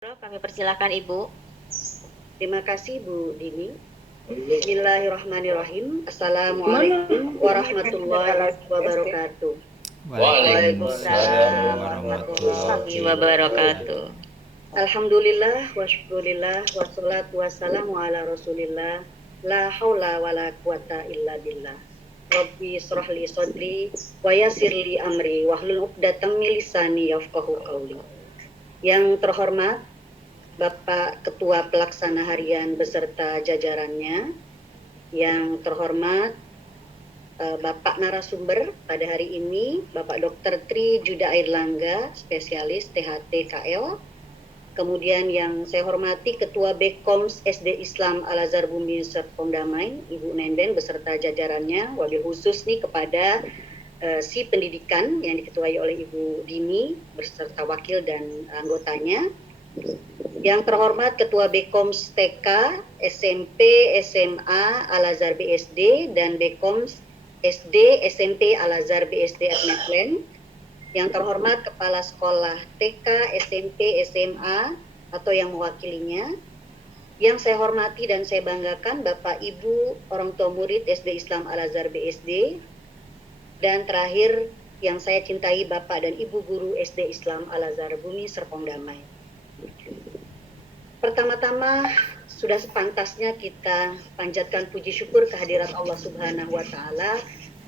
Kami persilakan Ibu. Terima kasih Bu Dini. Bismillahirrahmanirrahim. Assalamualaikum warahmatullahi wabarakatuh. Waalaikumsalam Waalaikumsalam warahmatullahi warahmatullahi wabarakatuh. wabarakatuh. Alhamdulillah wa syukurillah wassalatu wassalamu ala rasulillah. La haula wa la quwata illa billah. Rabbi israh li sadri wa yassir li amri wahlul 'uqdatam min lisani yafqahu qawli. Yang terhormat Bapak Ketua Pelaksana Harian beserta jajarannya, yang terhormat Bapak narasumber pada hari ini, Bapak Dr. Tri Juda Airlangga, spesialis THT KL. Kemudian yang saya hormati Ketua Bekoms SD Islam Al-Azhar Bumi Serpong Damai, Ibu Nenden beserta jajarannya, wabil khusus nih kepada si pendidikan yang diketuai oleh Ibu Dini beserta wakil dan anggotanya. Yang terhormat Ketua Bekoms TK, SMP, SMA Al-Azhar BSD dan Bekoms SD, SMP Al-Azhar BSD Admetland. Yang terhormat Kepala Sekolah TK, SMP, SMA atau yang mewakilinya. Yang saya hormati dan saya banggakan Bapak Ibu orang tua murid SD Islam Al-Azhar BSD. Dan terakhir yang saya cintai Bapak dan Ibu guru SD Islam Al-Azhar Bumi Serpong Damai. Pertama-tama sudah sepantasnya kita panjatkan puji syukur kehadirat Allah Subhanahu wa taala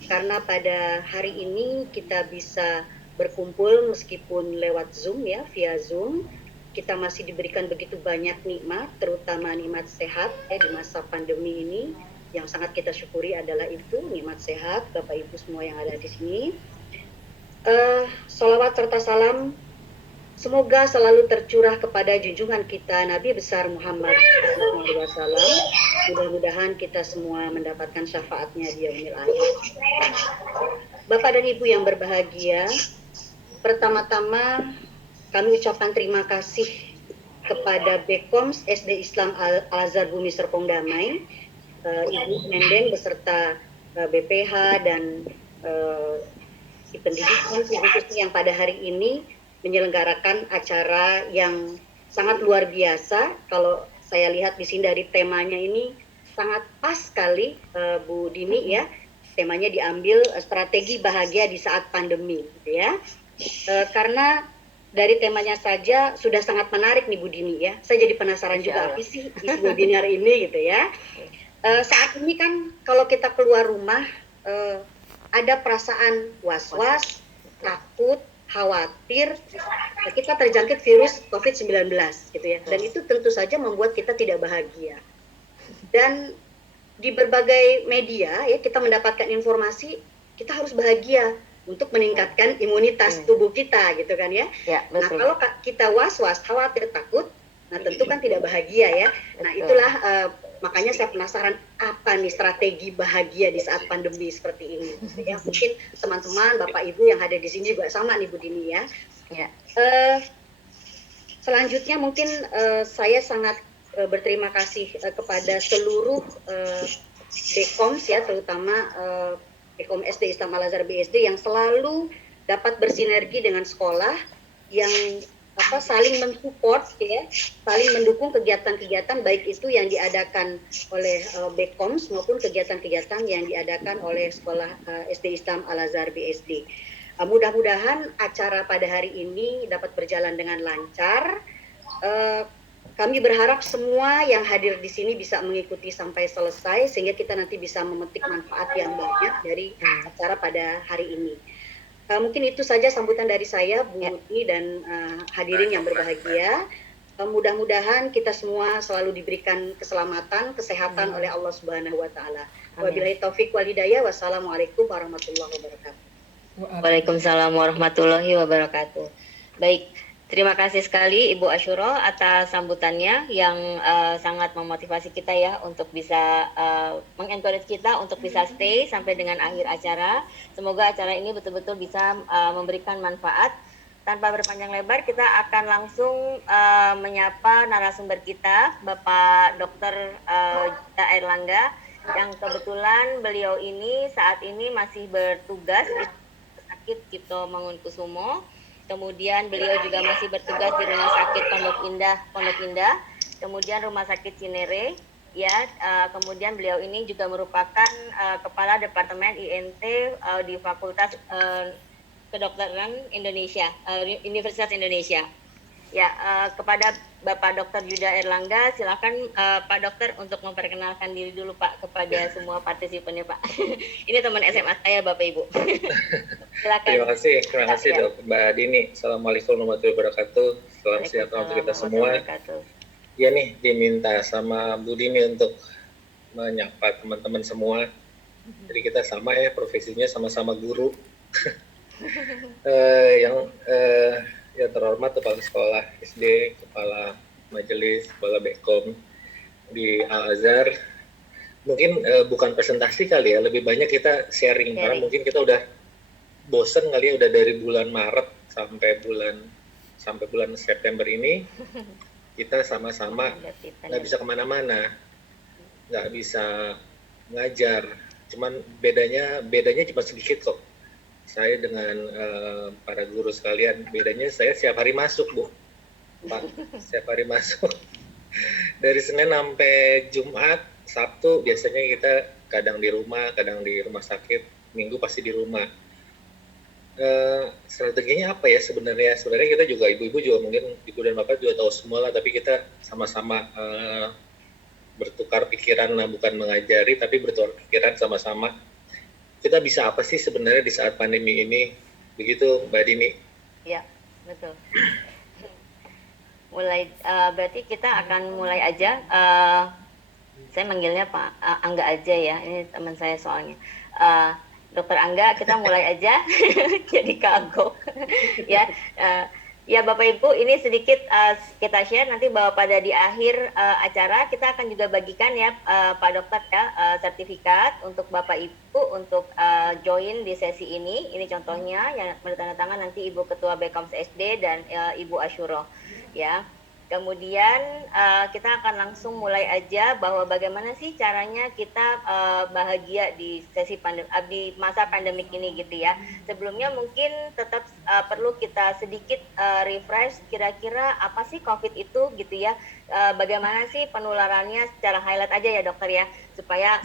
karena pada hari ini kita bisa berkumpul meskipun lewat Zoom ya, via Zoom. Kita masih diberikan begitu banyak nikmat, terutama nikmat sehat ya di masa pandemi ini. Yang sangat kita syukuri adalah itu, nikmat sehat Bapak Ibu semua yang ada di sini. Sholawat serta salam semoga selalu tercurah kepada junjungan kita Nabi besar Muhammad SAW. Mudah-mudahan kita semua mendapatkan syafaatnya di yaumil akhir. Bapak dan Ibu yang berbahagia, pertama-tama kami ucapkan terima kasih kepada Bekoms SD Islam Al-Azhar Bumi Serpong Damai, Ibu Nenden beserta BPH dan si pendidikan khususnya yang pada hari ini menyelenggarakan acara yang sangat luar biasa. Kalau saya lihat di sini dari temanya ini sangat pas sekali Bu Dini ya. Temanya diambil strategi bahagia di saat pandemi gitu ya. Karena dari temanya saja sudah sangat menarik nih Bu Dini ya. Saya jadi penasaran juga apa sih isi webinar ini gitu ya. Saat ini kan kalau kita keluar rumah ada perasaan was-was, takut, khawatir kita terjangkit virus COVID-19 gitu ya. Dan itu tentu saja membuat kita tidak bahagia. Dan di berbagai media ya kita mendapatkan informasi kita harus bahagia untuk meningkatkan imunitas tubuh kita gitu kan ya. Nah kalau kita was-was, khawatir, takut, nah tentu kan tidak bahagia ya. Nah itulah makanya saya penasaran apa nih strategi bahagia di saat pandemi seperti ini. Ya mungkin teman-teman, Bapak Ibu yang ada di sini juga sama nih Bu Dini ya. Selanjutnya mungkin saya sangat berterima kasih kepada seluruh Bekoms ya, terutama Bekom SD Islam Al-Azhar BSD yang selalu dapat bersinergi dengan sekolah yang saling mensupport ya, saling mendukung kegiatan-kegiatan baik itu yang diadakan oleh Bekoms maupun kegiatan-kegiatan yang diadakan oleh sekolah SD Islam Al-Azhar BSD. Mudah-mudahan acara pada hari ini dapat berjalan dengan lancar. Kami berharap semua yang hadir di sini bisa mengikuti sampai selesai sehingga kita nanti bisa memetik manfaat yang banyak dari acara pada hari ini. Mungkin itu saja sambutan dari saya, Bu Uti dan hadirin yang berbahagia. Mudah-mudahan kita semua selalu diberikan keselamatan, kesehatan oleh Allah Subhanahu wa taala. Wabillahi taufik wal hidayah. Wassalamualaikum warahmatullahi wabarakatuh. Waalaikumsalam warahmatullahi wabarakatuh. Baik, terima kasih sekali Ibu Asyuro atas sambutannya yang sangat memotivasi kita ya untuk bisa mengencourage kita untuk bisa stay sampai dengan akhir acara. Semoga acara ini betul-betul bisa memberikan manfaat. Tanpa berpanjang lebar, kita akan langsung menyapa narasumber kita, Bapak Dr. Juda Airlangga, yang kebetulan beliau ini saat ini masih bertugas di Sakit Cipto Mangunkusumo Kemudian beliau juga masih bertugas di Rumah Sakit Pondok Indah, kemudian Rumah Sakit Cinere, ya. Kemudian beliau ini juga merupakan Kepala Departemen INT di Fakultas Kedokteran Indonesia, Universitas Indonesia. Ya, kepada Bapak Dr. Yuda Erlangga, silakan Pak Dokter untuk memperkenalkan diri dulu Pak kepada semua partisipannya Pak. Ini teman SMA saya Bapak Ibu. Silakan. Terima kasih Ya. Mbak Dini. Assalamualaikum warahmatullahi wabarakatuh. Salam sejahtera untuk kita semua. Ya nih, diminta sama Bu Dini untuk menyapa teman-teman semua. Jadi kita sama ya, profesinya sama-sama guru. Yang terhormat Kepala Sekolah SD, Kepala Majelis, Kepala Bekom di Al-Azhar. Mungkin bukan presentasi kali ya, lebih banyak kita sharing. Karena mungkin kita udah bosen kali ya, udah dari bulan Maret sampai bulan September ini kita sama-sama nggak bisa kemana-mana, nggak bisa ngajar. Cuman bedanya cuma sedikit kok. Saya dengan para guru sekalian, bedanya saya setiap hari masuk, Bu. Pak, setiap hari masuk. Dari Senin sampai Jumat, Sabtu biasanya kita kadang di rumah, kadang di rumah sakit, Minggu pasti di rumah. Strateginya apa ya sebenarnya? Sebenarnya kita juga, ibu-ibu juga mungkin, ibu dan bapak juga tahu semua lah, tapi kita sama-sama bertukar pikiran lah, bukan mengajari, tapi bertukar pikiran sama-sama. Kita bisa apa sih sebenarnya di saat pandemi ini? Begitu Mbak Dini. Ya, betul. Berarti kita akan mulai aja. Saya manggilnya Pak Angga aja ya, ini teman saya soalnya. Dokter Angga, kita mulai aja. Jadi kagok. Ya, ya Bapak Ibu, ini sedikit kita share, nanti bahwa pada di akhir acara kita akan juga bagikan ya Pak Dokter ya sertifikat untuk Bapak Ibu untuk join di sesi ini. Ini contohnya yang bertanda-tangan nanti Ibu Ketua Bekom SD dan Ibu Asyuro ya. Kemudian kita akan langsung mulai aja bahwa bagaimana sih caranya kita bahagia di di masa pandemik ini gitu ya. Sebelumnya mungkin tetap perlu kita sedikit refresh kira-kira apa sih COVID itu gitu ya. Bagaimana sih penularannya secara highlight aja ya dokter ya, supaya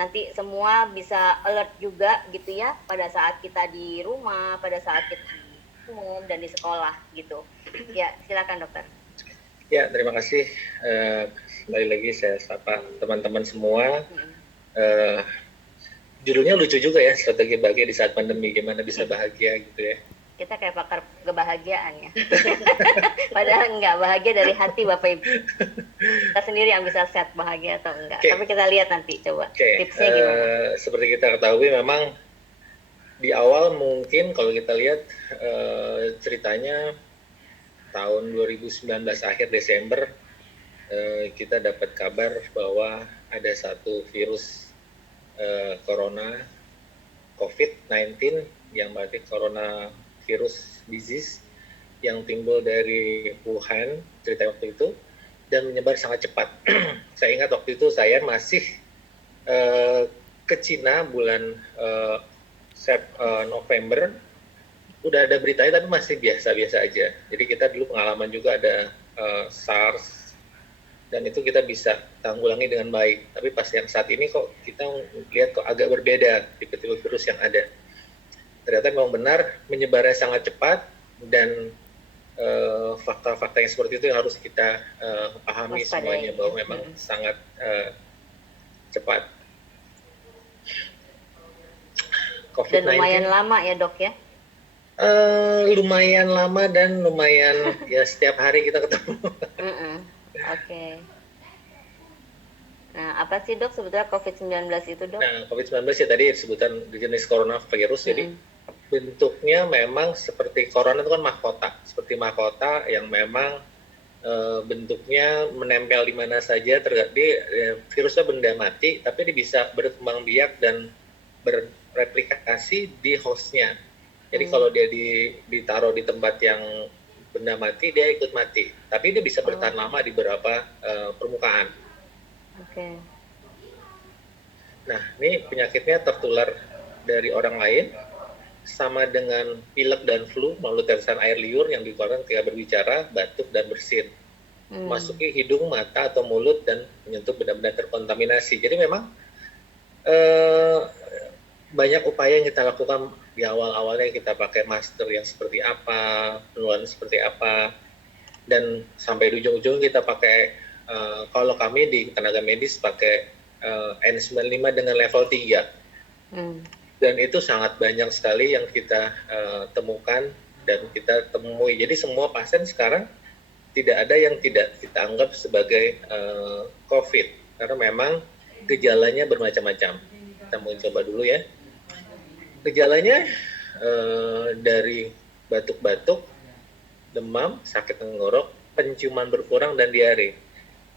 nanti semua bisa alert juga gitu ya pada saat kita di rumah, pada saat kita di umum dan di sekolah gitu. Ya, silakan dokter. Ya, terima kasih. Kembali lagi saya sapa teman-teman semua. Judulnya lucu juga ya, strategi bahagia di saat pandemi, gimana bisa bahagia gitu ya. Kita kayak pakar kebahagiaan ya. Padahal enggak, bahagia dari hati Bapak Ibu. Kita sendiri yang bisa set bahagia atau enggak. Tapi kita lihat nanti coba tipsnya gimana. Seperti kita ketahui memang di awal mungkin kalau kita lihat ceritanya tahun 2019 akhir Desember kita dapat kabar bahwa ada satu virus corona COVID-19 yang berarti coronavirus disease yang timbul dari Wuhan cerita waktu itu dan menyebar sangat cepat. Saya ingat waktu itu saya masih ke Cina bulan November. Udah ada beritanya tapi masih biasa-biasa aja. Jadi kita dulu pengalaman juga ada SARS dan itu kita bisa tanggulangi dengan baik. Tapi pas yang saat ini kok kita lihat kok agak berbeda tipe-tipe virus yang ada. Ternyata memang benar menyebarnya sangat cepat dan fakta-fakta yang seperti itu yang harus kita pahami semuanya bahwa memang sangat cepat. COVID-19, dan lumayan lama ya dok ya? Lumayan lama dan lumayan ya setiap hari kita ketemu. Oke. Nah, apa sih dok sebetulnya COVID-19 itu dok? Nah, COVID-19 ya tadi sebutan jenis coronavirus, jadi bentuknya memang seperti corona itu kan mahkota, seperti mahkota yang memang bentuknya menempel di mana saja, virusnya benda mati, tapi dia bisa berkembang biak dan bereplikasi di hostnya. Jadi kalau dia ditaruh di tempat yang benda mati, dia ikut mati. Tapi dia bisa bertahan lama di beberapa permukaan. Oke. Nah, ini penyakitnya tertular dari orang lain sama dengan pilek dan flu melalui tetesan air liur yang dikeluarkan ketika berbicara, batuk, dan bersin. Masuki hidung, mata, atau mulut dan menyentuh benda-benda terkontaminasi. Jadi memang banyak upaya yang kita lakukan di awal-awalnya, kita pakai masker yang seperti apa, penularan seperti apa, dan sampai di ujung-ujung kita pakai, kalau kami di tenaga medis pakai N95 dengan level 3. Dan itu sangat banyak sekali yang kita temukan dan kita temui. Jadi semua pasien sekarang tidak ada yang tidak kita anggap sebagai COVID, karena memang gejalanya bermacam-macam. Kita mau coba dulu ya. Gejalanya dari batuk-batuk, demam, sakit tenggorok, penciuman berkurang, dan diare.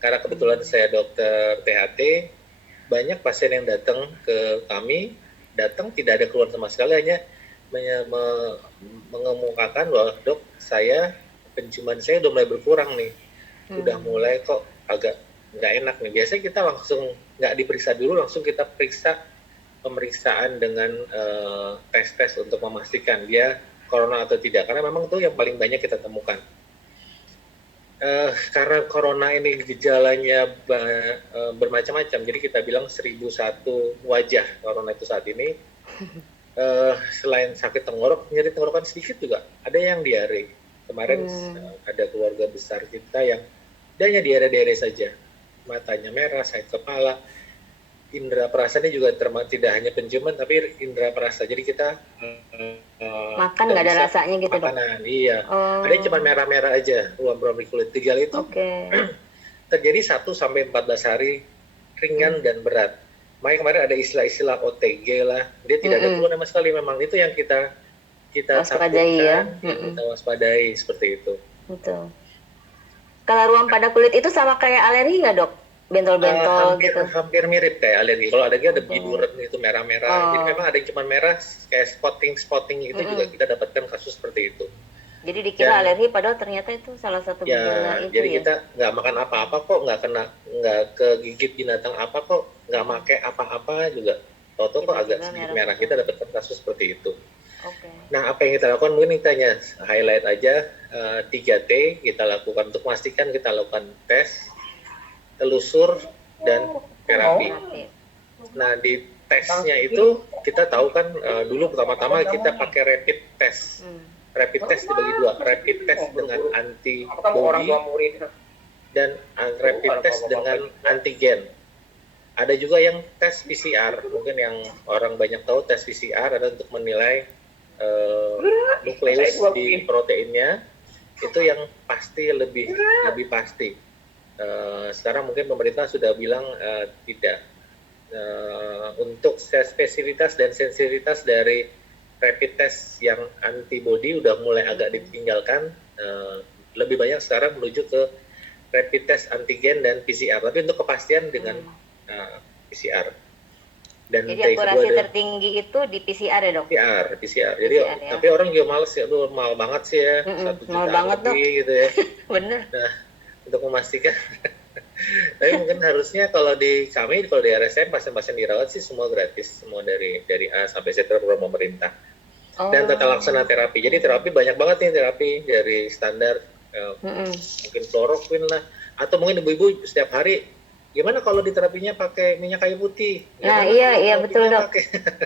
Karena kebetulan saya dokter THT, banyak pasien yang datang ke kami, datang tidak ada keluhan sama sekali, hanya mengemukakan bahwa dok, saya penciuman saya udah mulai berkurang nih, udah mulai kok agak nggak enak nih. Biasanya kita langsung nggak diperiksa dulu, langsung kita periksa pemeriksaan dengan tes untuk memastikan dia corona atau tidak, karena memang itu yang paling banyak kita temukan. Karena corona ini gejalanya bermacam-macam, jadi kita bilang 1001 wajah corona itu saat ini. Selain sakit tenggorok, nyeri tenggorokan sedikit juga, ada yang diare. Kemarin ada keluarga besar kita yang hanya diare-diare saja, matanya merah, sakit kepala. Indera perasanya juga tidak hanya penciuman tapi indera perasa. Jadi kita makan nggak ada rasanya gitu, makanan, dok? Iya. Ada yang cuma merah-merah aja, ruam-ruam di kulit. Gejala itu terjadi 1-14 hari, ringan dan berat. Makanya kemarin ada istilah-istilah OTG lah. Dia tidak ada keluhan sama sekali. Memang itu yang kita waspadai ya. Kita waspadai seperti itu. Betul. Kalau ruam pada kulit itu sama kayak alergi nggak, dok? Bentol-bentol gitu. Hampir mirip kayak alergi. Kalau alergi ada biduran itu merah-merah. Jadi memang ada yang cuma merah kayak spotting itu juga kita dapatkan kasus seperti itu. Jadi dikira alergi padahal ternyata itu salah satu gejala itu. Jadi kita nggak makan apa-apa kok, nggak kegigit binatang apa kok, nggak pakai apa-apa juga. Toto kok agak sedikit merah. Kita dapatkan kasus seperti itu. Nah, apa yang kita lakukan mungkin kita highlight aja 3T kita lakukan untuk memastikan. Kita lakukan tes, telusur, dan terapi. Nah, di tesnya itu kita tahu kan dulu pertama-tama kita pakai rapid test. Rapid test dibagi dua, rapid test dengan antibody dan rapid test dengan antigen. Ada juga yang tes PCR, mungkin yang orang banyak tahu tes PCR adalah untuk menilai nukleus di proteinnya, itu yang pasti lebih pasti. Sekarang mungkin pemerintah sudah bilang tidak, untuk spesifitas dan sensitivitas dari rapid test yang antibody udah mulai agak ditinggalkan, lebih banyak sekarang menuju ke rapid test antigen dan PCR, tapi untuk kepastian dengan PCR. Dan jadi akurasi tertinggi itu di PCR ya, dok? PCR. Jadi PCR, ya? Tapi orang juga males ya, tuh mahal banget sih ya, 1 juta banget lebih gitu ya. Bener. Nah, untuk memastikan. Tapi mungkin harusnya kalau di kami, kalau di RSM pasien-pasien dirawat sih semua gratis, semua dari A sampai Z program pemerintah. Dan tata laksana terapi. Jadi terapi banyak banget nih, terapi dari standar mungkin kloroquine lah, atau mungkin ibu-ibu setiap hari gimana kalau di terapinya pakai minyak kayu putih. Nah, iya betul, dok.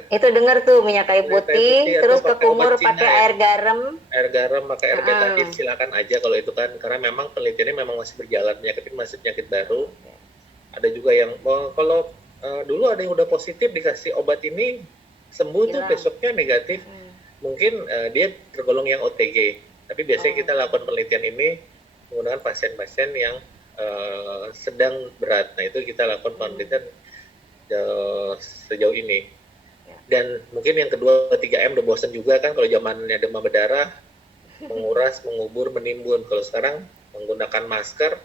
Itu dengar tuh minyak kayu putih, terus ke kumur pakai air garam. Air garam, pakai air betadine, silakan aja kalau itu kan, karena memang penelitiannya memang masih berjalan, penyakit ini masih penyakit baru. Ada juga yang kalau dulu ada yang udah positif dikasih obat ini sembuh tuh besoknya negatif. Mungkin dia tergolong yang OTG. Tapi biasanya kita lakukan penelitian ini menggunakan pasien-pasien yang sedang berat. Nah, itu kita lakukan penelitian sejauh ini. Dan mungkin yang kedua, 3M udah bosan juga kan, kalau zamannya demam berdarah, menguras, mengubur, menimbun. Kalau sekarang menggunakan masker,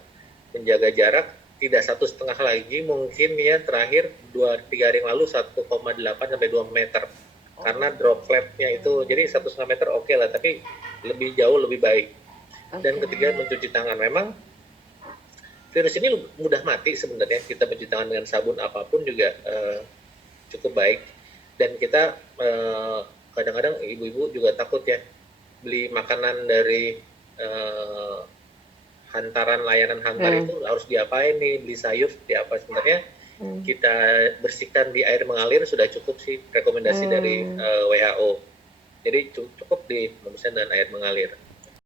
menjaga jarak, tidak 1,5 lagi, mungkin ya terakhir 2-3 hari yang lalu 1,8 sampai 2 meter. Karena dropletnya itu, jadi 1,5 meter oke lah, tapi lebih jauh lebih baik. Dan ketiga, mencuci tangan. Memang virus ini mudah mati sebenarnya, kita mencuci tangan dengan sabun apapun juga cukup baik. Dan kita kadang-kadang ibu-ibu juga takut ya beli makanan dari hantaran layanan hantar itu harus diapain nih, beli sayur seperti apa. Sebenarnya kita bersihkan di air mengalir sudah cukup sih, rekomendasi dari WHO. Jadi cukup dibersihkan dengan air mengalir.